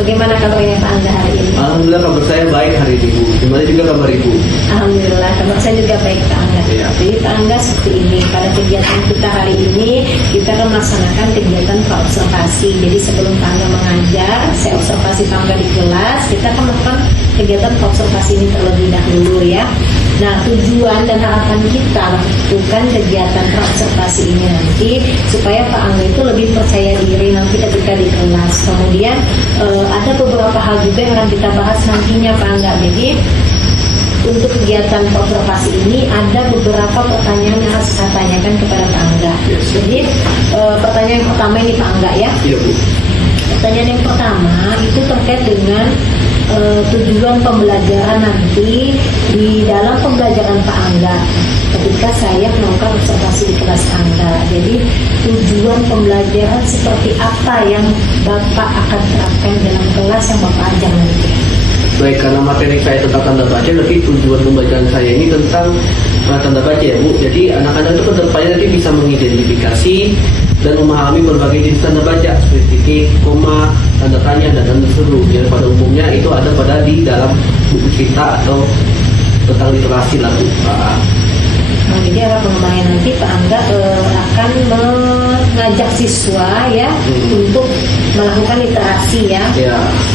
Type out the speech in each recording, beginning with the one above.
Bagaimana kabarnya Pak Angga hari ini? Alhamdulillah kabar saya baik hari ini Bu. Gimana juga kabar Ibu? Alhamdulillah kabar saya juga baik Pak Angga. Iya. Jadi Pak Angga seperti ini, pada kegiatan kita hari ini kita akan melaksanakan kegiatan praobservasi. Jadi sebelum Pak Angga mengajar, saya observasi Pak Angga di kelas, kita akan melakukan kegiatan praobservasi ini terlebih dahulu ya. Nah, tujuan dan harapan kita lakukan kegiatan praobservasi ini nanti supaya Pak Angga itu lebih percaya diri nanti ketika di kelas. Kemudian ada beberapa hal juga yang akan kita bahas nantinya Pak Angga. Jadi untuk kegiatan observasi ini ada beberapa pertanyaan yang harus saya tanyakan kepada Pak Angga. Yes. Jadi pertanyaan yang pertama ini Pak Angga ya. Iya Bu. Pertanyaan yang pertama itu terkait dengan tujuan pembelajaran nanti di dalam pembelajaran Pak Angga ketika saya melakukan observasi di kelas Angga. Jadi tujuan pembelajaran seperti apa yang Bapak akan terapkan dalam kelas yang Bapak ajar nanti? Baik, karena materi saya tentang tanda baca, berarti tujuan pembelajaran saya ini tentang tanda baca ya Bu. Jadi anak-anak itu kedepannya nanti bisa mengidentifikasi dan memahami berbagai jenis tanda baca seperti titik, koma, tanda tanya, dan tanda seru. Yang pada umumnya itu ada di dalam buku kita atau tentang literasi lah Bu. Nah, jadi arah pengembangan nanti Pak Angga akan mengajak siswa ya untuk melakukan literasi ya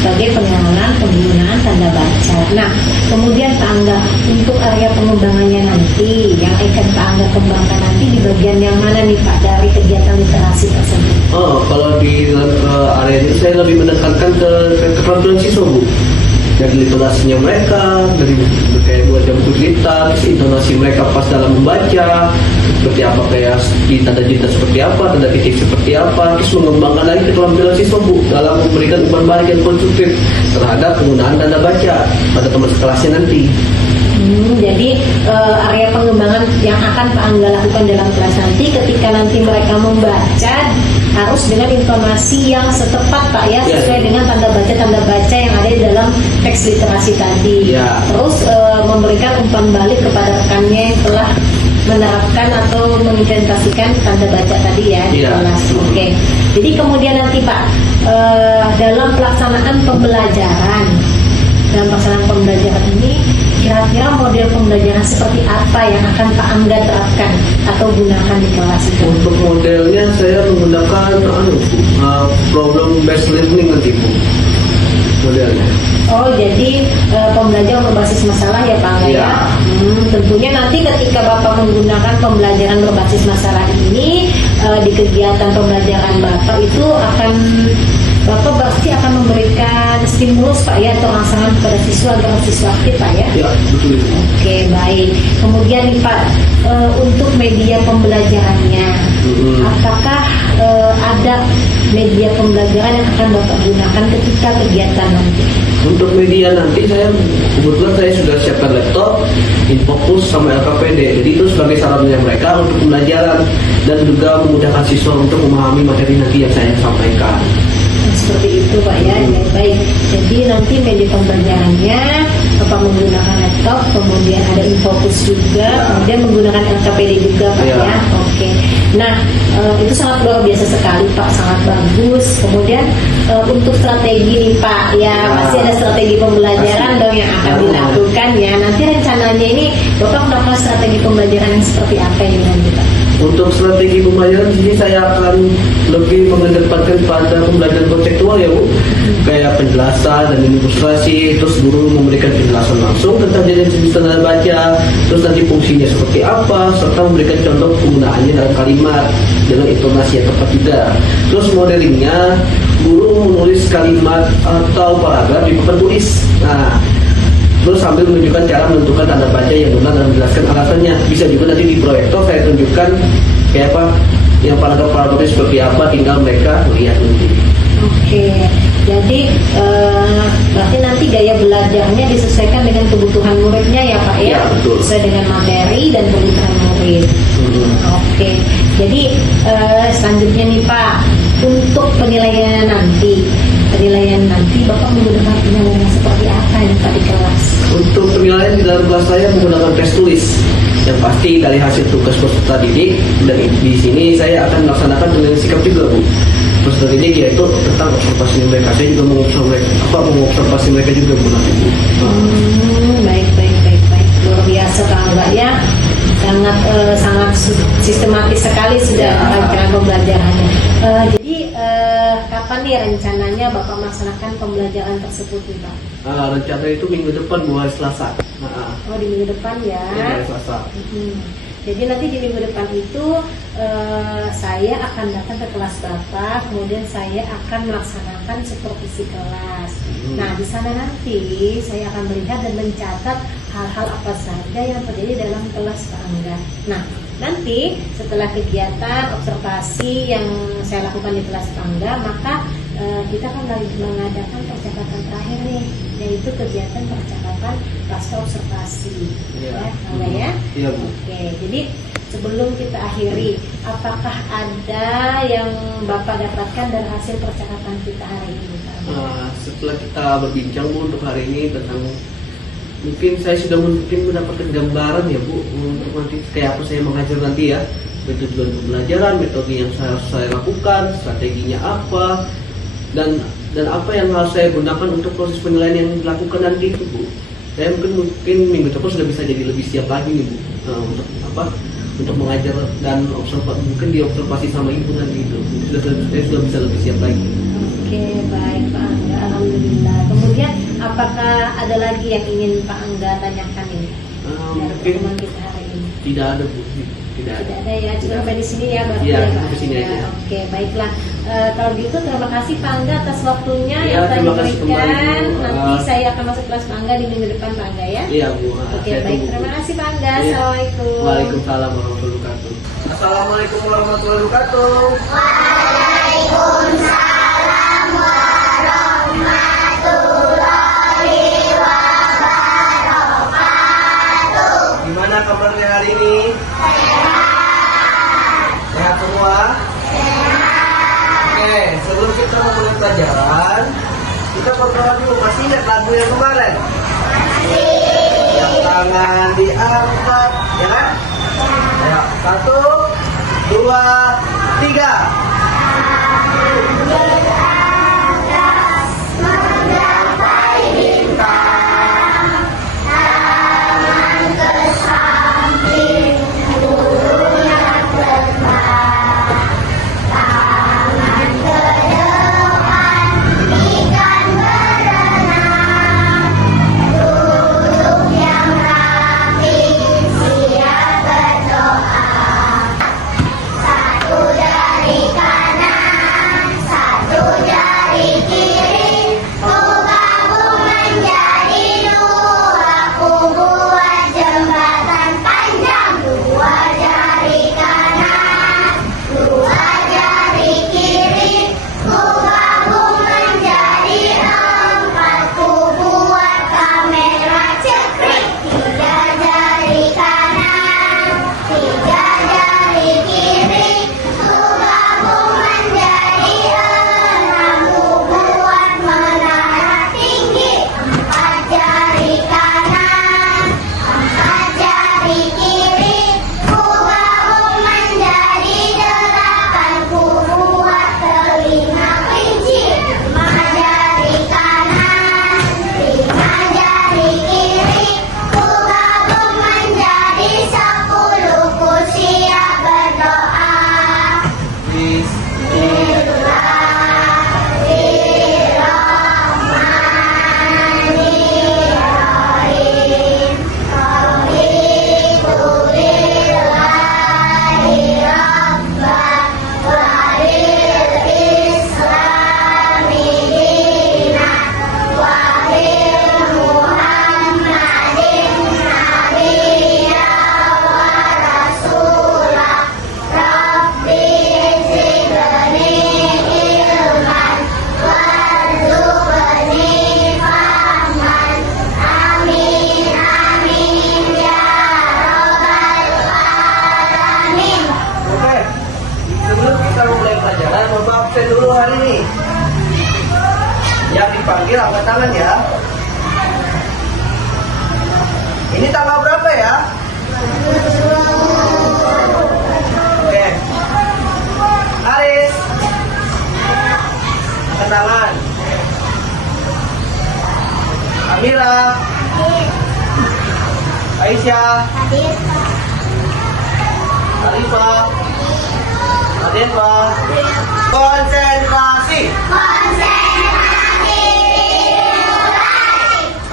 sebagai pengenalan penggunaan tanda baca. Nah, kemudian Pak Angga untuk area pengembangannya nanti yang akan Pak Angga kembangkan nanti di bagian yang mana nih Pak dari kegiatan literasi tersebut? Oh, kalau di area ini saya lebih menekankan ke keterampilan siswa Bu. Dari literasinya mereka, dari kayak buat jam cerita, terus intonasi mereka pas dalam membaca, seperti apa kayak di tanda cinta seperti apa, tanda titik seperti apa, terus mengembangkan lagi keterampilan siswa Bu dalam memberikan umpan balik yang konstruktif terhadap penggunaan tanda baca pada teman sekelasnya nanti. Jadi area pengembangan yang akan Pak Angga lakukan dalam kelas nanti ketika nanti mereka membaca harus dengan informasi yang setepat Pak ya, sesuai dengan tanda baca yang ada di dalam teks literasi tadi. Terus memberikan umpan balik kepada rekannya yang telah menerapkan atau mengimplementasikan tanda baca tadi ya di kelas. Oke. Jadi kemudian nanti Pak dalam pelaksanaan pembelajaran ini kira-kira model pembelajaran seperti apa yang akan Pak Angga terapkan atau gunakan di kelas itu? Untuk modelnya saya menggunakan problem based learning nanti Bu modelnya. Oh, jadi pembelajaran berbasis masalah ya Pak Angga ya? Tentunya nanti ketika Bapak menggunakan pembelajaran berbasis masalah ini di kegiatan pembelajaran Bapak itu Bapak pasti akan memberikan stimulus Pak ya atau rangsangan kepada siswa agar siswa aktif Pak ya? Ya, betul. Oke, baik. Kemudian nih Pak, untuk media pembelajarannya, apakah ada media pembelajaran yang akan Bapak gunakan ketika kegiatan nanti? Untuk media nanti kebetulan saya sudah siapkan laptop, Infocus sama LKPD. Jadi itu sebagai sarannya mereka untuk pembelajaran dan juga memudahkan siswa untuk memahami materi nanti yang saya sampaikan. Seperti itu Pak ya, baik. Jadi nanti media pembelajarannya Bapak menggunakan laptop, kemudian ada Infocus juga, kemudian menggunakan LKPD juga Pak ya. Oke. Nah, itu sangat luar biasa sekali Pak, sangat bagus. Kemudian untuk strategi nih Pak ya, pasti ada strategi pembelajaran dong yang akan dilakukan ya. Nanti rencananya ini Bapak melakukan strategi pembelajaran yang seperti apa ini nanti Pak? Untuk strategi pembelajaran di sini saya akan lebih mengedepankan pada pembelajaran konseptual ya Bu, kayak penjelasan dan ilustrasi, terus guru memberikan penjelasan langsung tentang jenis tanda baca, terus nanti fungsinya seperti apa, serta memberikan contoh penggunaannya dalam kalimat dengan intonasi yang tepat juga. Terus modelingnya guru menulis kalimat atau paragraf di papan tulis. Nah, terus sambil menunjukkan cara menentukan tanda baca yang benar dan menjelaskan alasannya. Bisa juga nanti di proyektor saya tunjukkan kayak apa, yang paragraf-paragrafnya seperti apa, tinggal mereka melihat nanti. Oke, jadi berarti nanti gaya belajarnya disesuaikan dengan kebutuhan muridnya ya Pak ya? Ya, betul. Sesuai dengan materi dan kebutuhan murid. Oke, jadi selanjutnya nih Pak, untuk penilaian nanti Bapak menggunakan penilaian seperti apa ya Pak di kelas? Untuk penilaian di dalam kelas saya menggunakan tes tulis yang pasti dari hasil tugas peserta didik, dan di sini saya akan melaksanakan penilaian sikap juga Bu. Terus dari ini yaitu tentang observasi mereka. Saya juga mengobservasi mereka juga Bu nanti. Baik. Luar biasa Pak Angga ya. Sangat sistematis sekali sudah rancangan pembelajarannya. Jadi kapan nih rencananya Bapak melaksanakan pembelajaran tersebut nih Pak? Rencana itu minggu depan Bu, hari Selasa. Oh di minggu depan ya? Hari Selasa. Jadi nanti di minggu depan itu saya akan datang ke kelas Bapak, kemudian saya akan melaksanakan supervisi kelas. Nah di sana nanti saya akan melihat dan mencatat hal-hal apa saja yang terjadi dalam kelas Pak Angga. Nah nanti setelah kegiatan observasi yang saya lakukan di kelas Pak Angga, maka kita akan mengadakan percakapan terakhir nih, yaitu kegiatan percakapan pasca observasi. Ya, Angga ya? Iya Bu. Oke, jadi sebelum kita akhiri, apakah ada yang Bapak dapatkan dari hasil percakapan kita hari ini? Setelah kita berbincang Bu untuk hari ini tentang, mungkin saya sudah mendapatkan gambaran ya Bu untuk nanti kayak apa saya mengajar nanti ya, metode pembelajaran, metode yang saya lakukan, strateginya apa, dan apa yang harus saya gunakan untuk proses penilaian yang dilakukan nanti itu Bu. Saya mungkin minggu depan sudah bisa jadi lebih siap lagi nih Bu, untuk mengajar dan mungkin diobservasi sama ibu nanti itu. Saya sudah bisa lebih siap lagi. Oke, baik Pak Angga, alhamdulillah. Kemudian apakah ada lagi yang ingin Pak Angga tanyakan ini dari pertemuan kita hari ini? Tidak ada Bu, tidak ada ya, cuma sampai di sini ya Bapak. Iya, ya, Pak sampai sini Angga. aja. Oke, baiklah. Kalau gitu terima kasih Pak Angga atas waktunya Ya, yang tadi terima kasih diberikan. kembali, Bu. Nanti saya akan masuk kelas Pak Angga di minggu depan Pak Angga ya. Iya Bu. Oke, Saya baik. tunggu, Bu. Terima kasih Pak Angga. Iya. Assalamualaikum. Waalaikumsalam warahmatullahi wabarakatuh. Assalamualaikum warahmatullahi wabarakatuh. Gimana kabarnya hari ini? Sehat semua? Oke, sebelum kita memulai pelajaran, kita berdoa dulu. Masih ingat lagu yang kemarin? Yang tangan diangkat, ya kan? Ayo, 1, 2, 3. Dipanggil angkat tangan ya. Ini tanggal berapa ya? Oke. Aris. Nisa, Aisyah, Arifah, Adefa. Konsentrasi.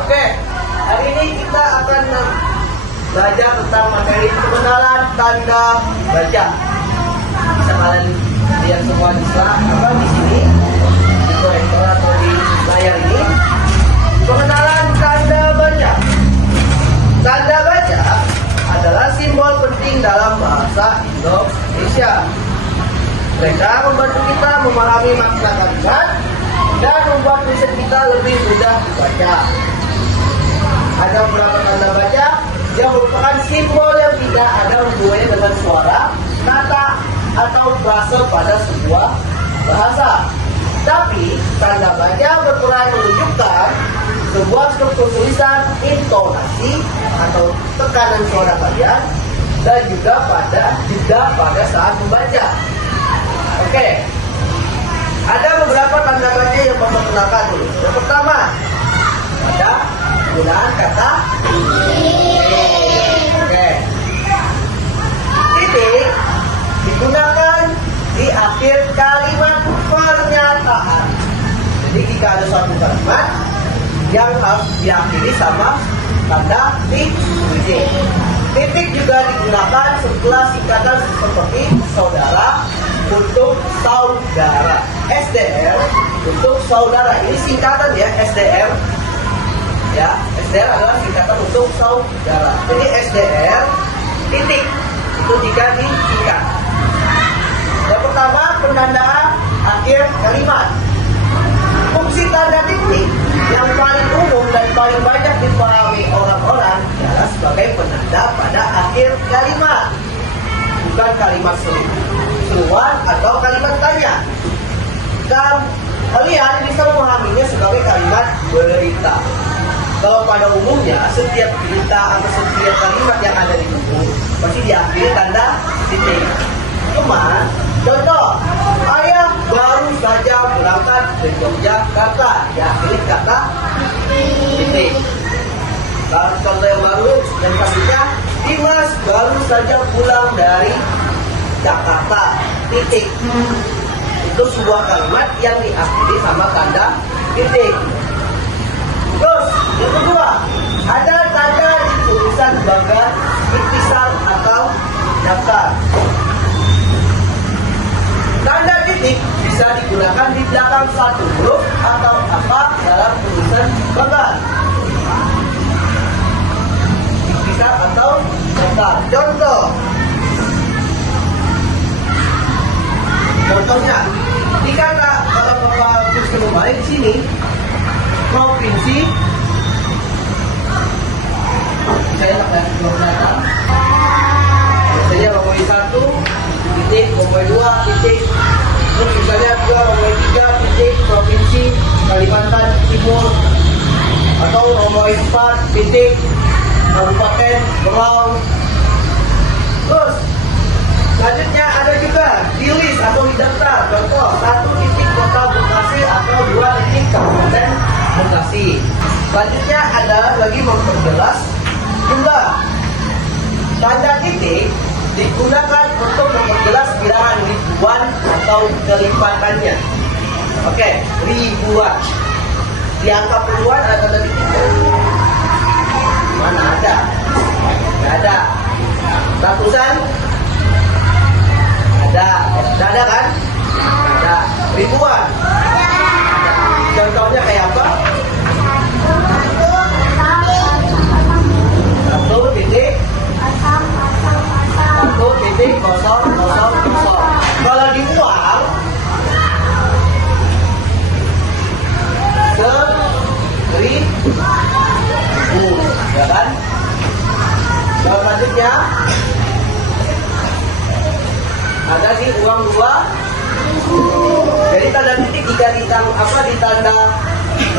Oke, hari ini kita akan belajar tentang materi pengenalan tanda baca. Bisa kalian lihat semua di di sini, di proyektor atau di layar ini. Pengenalan tanda baca. Tanda baca adalah simbol penting dalam bahasa Indonesia. Mereka membantu kita memahami makna kalimat dan membuat tulisan kita lebih mudah dibaca. Ada beberapa tanda baca yang merupakan simbol yang tidak ada hubungannya dengan suara, kata, atau frase pada sebuah bahasa. Tapi tanda baca berperan menunjukkan sebuah struktur tulisan, intonasi atau tekanan suara kalian, dan juga pada saat membaca. Oke, ada beberapa tanda baca yang memperkenalkan dulu. Yang pertama, ada penggunaan kata oke. Titik digunakan di akhir kalimat pernyataan. Jadi jika ada suatu kalimat yang harus diakhiri sama tanda titik. Titik juga digunakan setelah singkatan seperti saudara untuk saudara. SDR untuk saudara. Ini singkatan ya, SDR. Ya, SDR adalah singkatan untuk saudara. Jadi SDR titik itu jika disingkat. Yang pertama, penandaan akhir kalimat. Fungsi tanda titik yang paling umum dan paling banyak dipahami orang-orang adalah sebagai penanda pada akhir kalimat, bukan kalimat seruan atau kalimat tanya. Kalian bisa memahaminya sebagai kalimat berita. Kalau pada umumnya setiap berita atau setiap kalimat yang ada di buku pasti diakhiri tanda titik. Cuma contoh, ayah baru saja berangkat ke Yogyakarta, diakhiri kata titik. Kalau contoh yang baru dan selanjutnya, Dimas baru saja pulang dari Jakarta, titik. Itu sebuah kalimat yang diakhiri sama tanda titik. Terus yang kedua, ada tanda di tulisan bagan, itisan atau daftar. Tanda titik bisa digunakan di belakang satu huruf atau apa dalam tulisan bagan, itisan atau daftar. Contohnya, jika kalau Bapak tulis kembali di sini, provinsi, saya tak belum datang. Biasanya Romoy 1 titik, Romoy 2 titik, terus misalnya juga Romoy 3 titik, provinsi Kalimantan Timur, atau Romoy 4 titik, Kabupaten Berau. Terus selanjutnya ada juga di list atau di daftar. Contoh, 1 titik kota Bekasi atau 2 titik Kabupaten Bekasi. Selanjutnya ada lagi memperjelas jumlah. Tanda titik digunakan untuk memperjelas bilangan ribuan atau kelipatannya. Oke, ribuan. Di angka puluhan ada tanda titik? Mana ada? Tidak ada. Ratusan? Ada kan? Ada. Ribuan? Contohnya kayak apa? 1 titik 1,000. Kalau di uang 1.000, ya kan? Selanjutnya ada di uang 2. Jadi tanda titik jika ditanda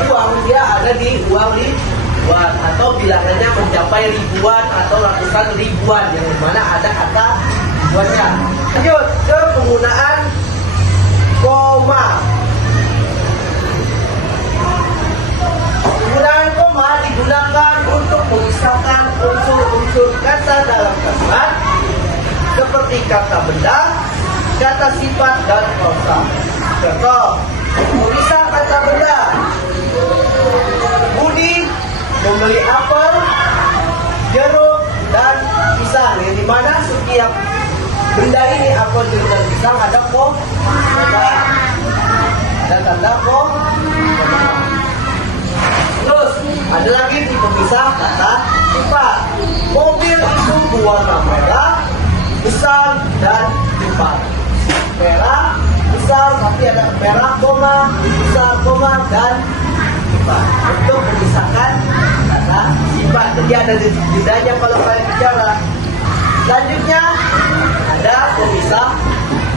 uang, dia ada di uang ribuan atau bilangannya mencapai ribuan atau ratusan ribuan, yang dimana ada kata ribuannya. Lanjut ke penggunaan koma. Penggunaan koma digunakan seperti kata benda, kata sifat, dan klausa. Contoh, memisah kata benda. Budi membeli apel, jeruk, dan pisang. Yang dimana setiap benda ini, apel, jeruk, dan pisang ada koma. Ada tanda koma. Terus ada lagi di pemisah kata sifat. Mobil itu berwarna merah, besar, dan cepat. Merah, besar, tapi ada merah, koma, besar, koma, dan cepat. Untuk memisahkan kata sifat. Jadi ada bedanya kalau kalian bicara. Selanjutnya ada pemisah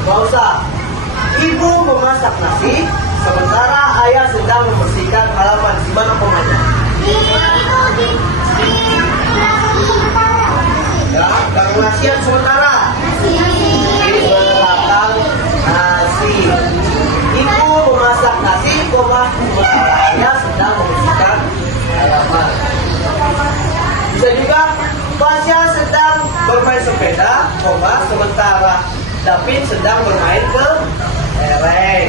klausa. Ibu memasak nasi, sementara ayah sedang membersihkan halaman. Di mana komanya? Ya, nasian sementara. Di belakang nasi. Ibu memasak nasi, koma, sementara ayah sedang membersihkan halaman. Bisa juga Pasya sedang bermain sepeda, koma, sementara David sedang bermain ke lereng.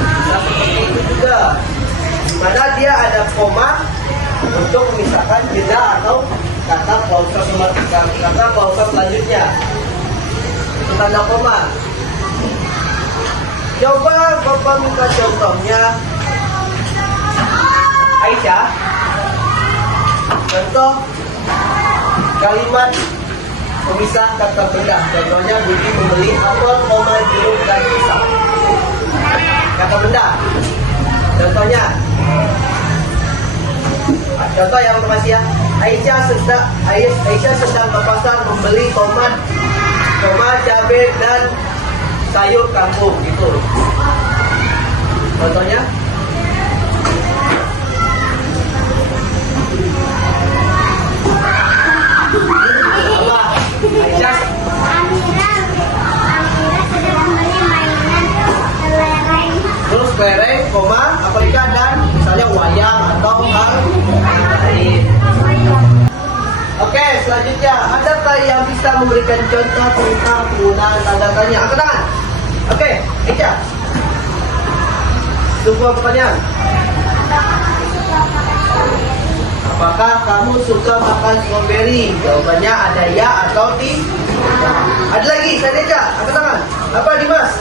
Nah, seperti itu juga. Di mana dia ada koma untuk memisahkan beda atau kata klausa selanjutnya. Itu tanda koma. Coba Bapak minta contohnya. Aisyah, contoh kalimat pemisah kata benda. Contohnya Budi membeli apel, koma, jeruk, dan pisang. Kata benda. Contohnya. Contoh yang pertama ya. Aisyah sedang ke pasar membeli tomat, cabai, dan sayur kangkung. Gitu. Contohnya. Apa? Aisyah. Amira sedang membeli mainan kelereng. Terus kelereng, koma, Afrika, dan misalnya wayang atau hal lain. Oke, selanjutnya, adakah yang bisa memberikan contoh tentang penggunaan tanda tanya? Angkat tangan. Oke, Aisyah. Sebuah pertanyaan. Apakah kamu suka makan strawberry? Jawabannya ada ya atau tidak. Ada lagi, saya Deca. Angkat tangan. Apa Dimas?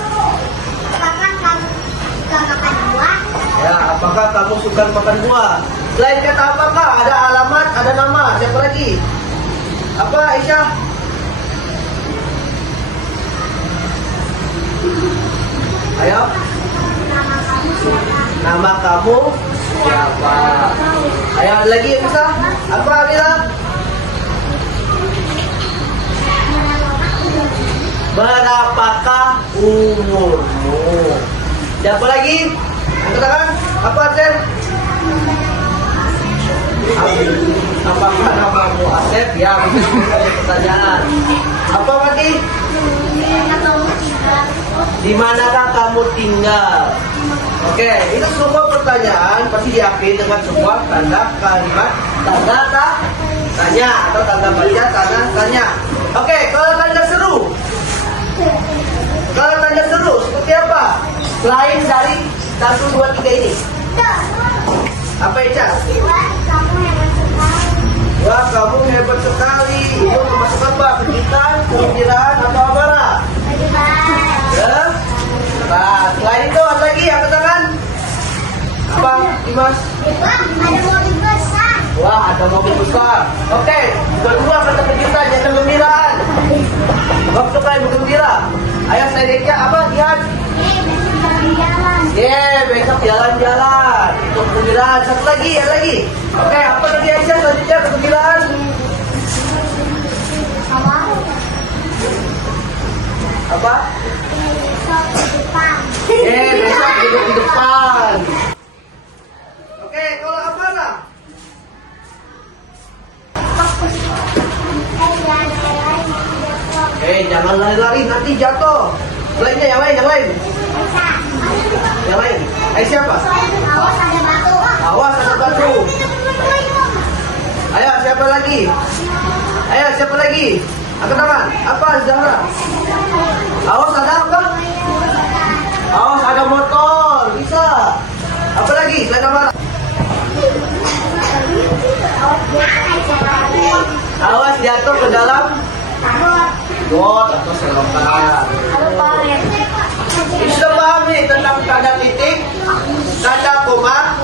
Apakah kamu suka makan buah? Ya, apakah kamu suka makan buah? Selain kata apakah, ada alamat, ada nama. Siapa lagi? Apa Aisyah? Ayo. Nama kamu siapa? Ayo, ada lagi yang bisa? Apa Amira? Berapakah umurmu? Siapa lagi? Angkat tangan. Apa Asep? Apakah namamu Asep? Ya, mungkin ada pertanyaan. Apa lagi? Di manakah kamu tinggal? Oke, itu semua pertanyaan pasti diakhiri dengan sebuah tanda kalimat tanda tanya atau tanda baca tanda tanya. Oke, kalau tanda seru. Kalau tanda seru seperti apa? Selain dari 1, 2, 3 ini. Apa Ica? Wah, kamu hebat sekali. Itu termasuk apa? Kejutan, kegembiraan, atau amarah? Ya? Nah, selain itu ada lagi yang katakan? Apa, Dimas? Ada mobil besar. Wah, ada mobil besar. Oke, kedua kata kejutan, yang kegembiraan. Waktu kalian bergembira. Ayo saya Deca, apa? Lihat. Besok jalan-jalan. Itu kegembiraan. Satu lagi, ada lagi. Oke, apa tadi Aisyah? Selanjutnya kegembiraan. Apa? Besok duduk di depan. Oke, kalau apa lah? Jangan lari-lari, nanti jatuh. Selainnya yang lain, yang lain. Yang lain. Siapa? Awas ada batu. Awas ada batu. Ayo, siapa lagi? Ayo, siapa lagi? Angkat tangan. Apa Zahra? Awas ada apa? Awas ada motor. Bisa. Apa lagi? Selain apa? Awas jatuh ke dalam got atau selokan. Bisa paham nih tentang tanda titik, tanda koma,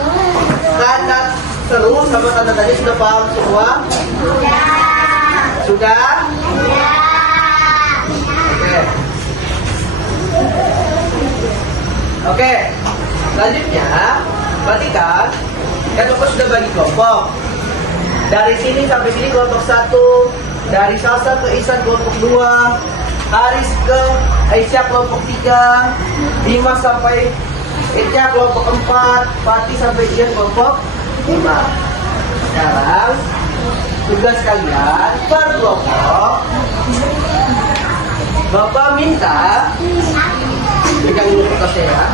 tanda seru sama tanda tadi sudah paham semua? Sudah? Oke. Selanjutnya, perhatikan, kan Bapak sudah bagi kelompok. Dari sini sampai sini kelompok 1, dari Salsa ke Ihsan kelompok 2, Haris ke Aisyah kelompok 3, Dimas sampai Eca kelompok 4, Fatih sampai Ian kelompok 5. Sekarang tugas kalian per kelompok, Bapak minta pegang dulu kertasnya ya.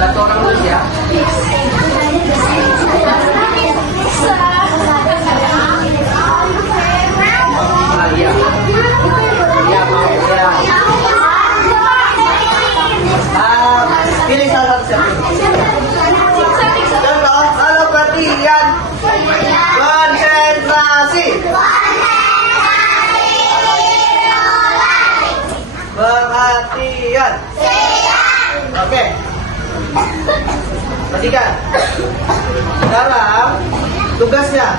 Satu orang dulu ya. Ah iya. Iya mau ya. Pilih salah satu siapa? Contoh, kalau perhatian, konsentrasi. Perhatian. Oke. Perhatikan. Sekarang tugasnya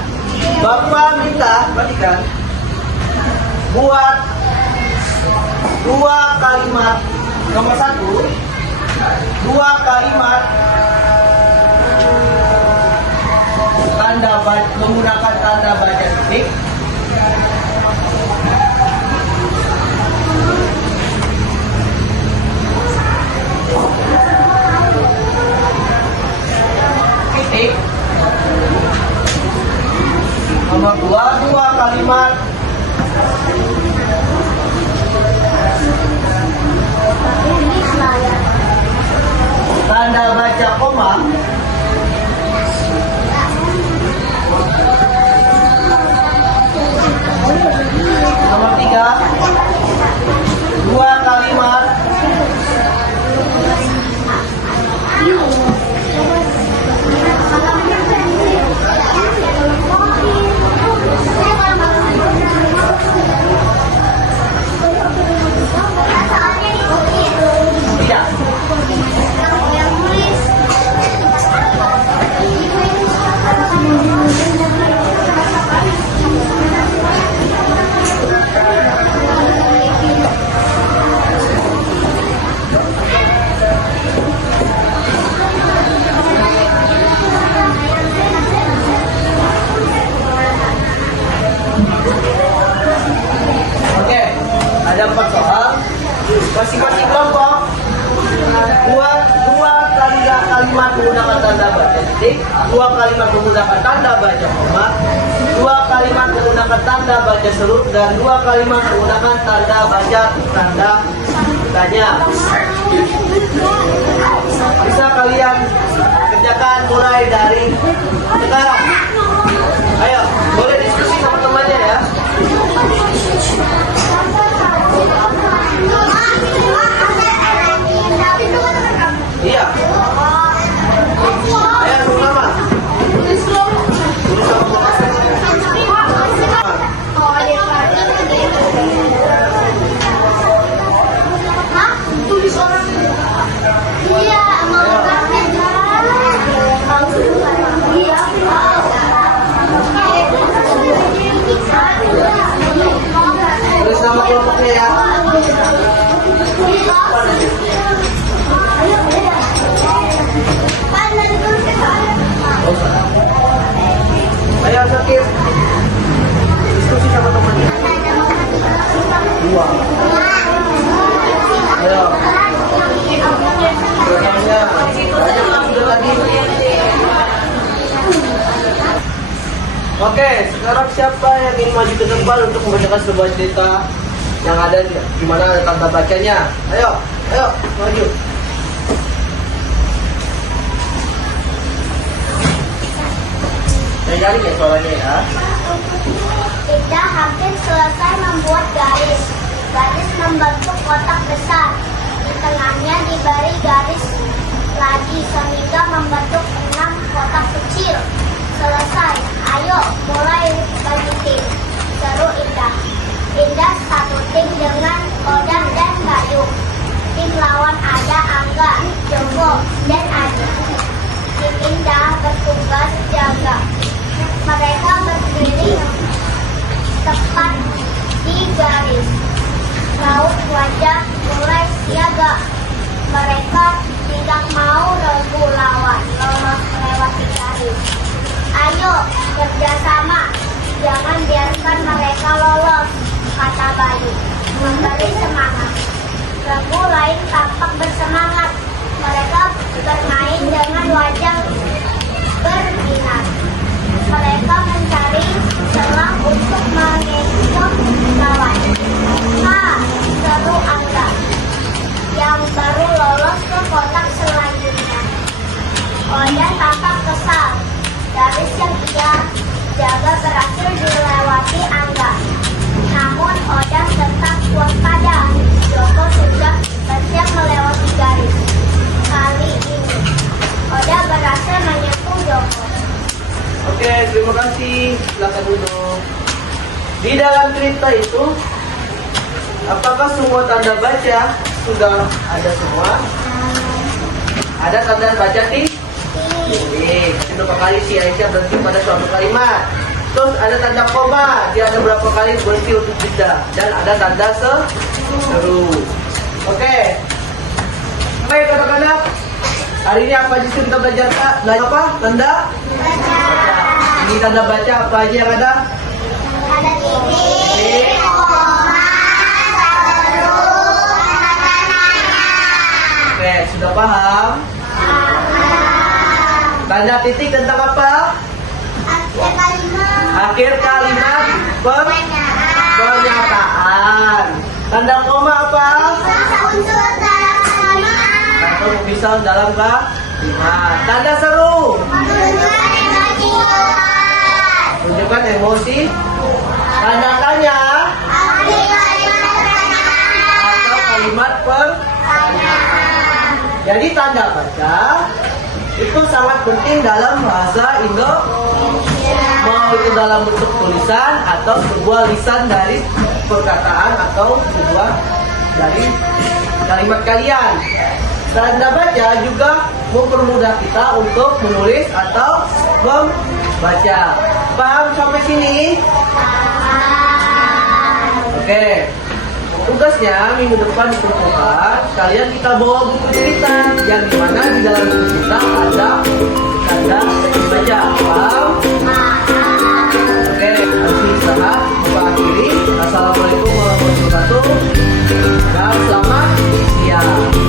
Bapak minta, perhatikan, buat 2 kalimat. Nomor 1, 2 kalimat tanda baca, menggunakan tanda baca titik. Titik. Nomor 2, 2 kalimat tanda baca koma. Nomor 3, 2 kalimat tidak. Oke, ada 4 soal. Masing-masing kelompok buat 2 kalimat menggunakan tanda baca titik, 2 kalimat menggunakan tanda baca koma, 2 kalimat menggunakan tanda baca seru, dan 2 kalimat menggunakan tanda baca tanda tanya. Bisa kalian kerjakan mulai dari sekarang. Ayo, boleh diskusi sama temannya ya. Iya. Ayo sama-sama. Tulis sama-sama. Tulis orang. Iya, mau banget. Iya. Tulis nama kelompoknya ya. Ayo Sakit, diskusi sama temannya. 2. Ayo. Bertanya. Sudah tadi. Oke, sekarang siapa yang ingin maju ke depan untuk membacakan sebuah cerita yang ada di mana ada tanda bacanya? Ayo, maju. Saya cari ya suaranya ya. Ida hampir selesai membuat garis. Garis membentuk kotak besar. Di tengahnya diberi garis lagi sehingga membentuk 6 kotak kecil. Selesai. Ayo mulai bagi tim. Seru Indah. Indah satu tim dengan Odah dan Bayu. Tim lawan ada Angga, Joko, dan Adi. Tim Indah bertugas jaga. Mereka berdiri tepat di garis. Raut wajah mulai siaga. Mereka tidak mau ragu lawan lolos melewati garis. Ayo kerjasama, jangan biarkan mereka lolos, kata Bayu. Memberi semangat. Ragu lain tampak bersemangat. Mereka bermain dengan wajah berminat. Mereka mencari celah untuk mengecoh lawan. Seru Angga yang baru lolos ke kotak selanjutnya. Odah tampak kesal. Garis yang ia jaga berhasil dilewati Angga. Namun Odah tetap waspada. Joko sudah bersiap melewati garis. Kali ini Odah berhasil menyentuh Joko. Oke, terima kasih. Silakan duduk. Di dalam cerita itu, apakah semua tanda baca sudah ada semua? Ada tanda baca di? Kasih berapa kali si Aisyah berhenti pada suatu kalimat. Terus ada tanda koma, dia ada berapa kali berhenti untuk jeda. Dan ada tanda seru. Oke. Baik anak-anak, hari ini apa aja kita belajar apa? Tanda? Baca. Ini tanda baca apa aja yang ada? Ada titik, koma, terus, tanda nanya. Oke, sudah paham? Tanda titik tentang apa? Akhir kalimat. Akhir kalimat pernyataan. Tanda koma apa? Unsur dalam kalimat. Atau misal dalam kalimat. Tanda seru. Tunjukkan emosi. Tanda tanya. Akhir kalimat pertanyaan. Atau kalimat pertanyaan. Jadi tanda baca itu sangat penting dalam bahasa Indonesia. Mau itu dalam bentuk tulisan atau sebuah lisan dari perkataan atau sebuah dari kalimat kalian. Tanda baca juga mempermudah kita untuk menulis atau membaca. Paham sampai sini? Oke. Tugasnya minggu depan di pertemuan kalian kita bawa buku cerita yang dimana di dalam buku cerita ada tanda baca. Paham? Oke, nanti istirahat, Bapak akhiri. Assalamualaikum warahmatullahi wabarakatuh dan selamat siang.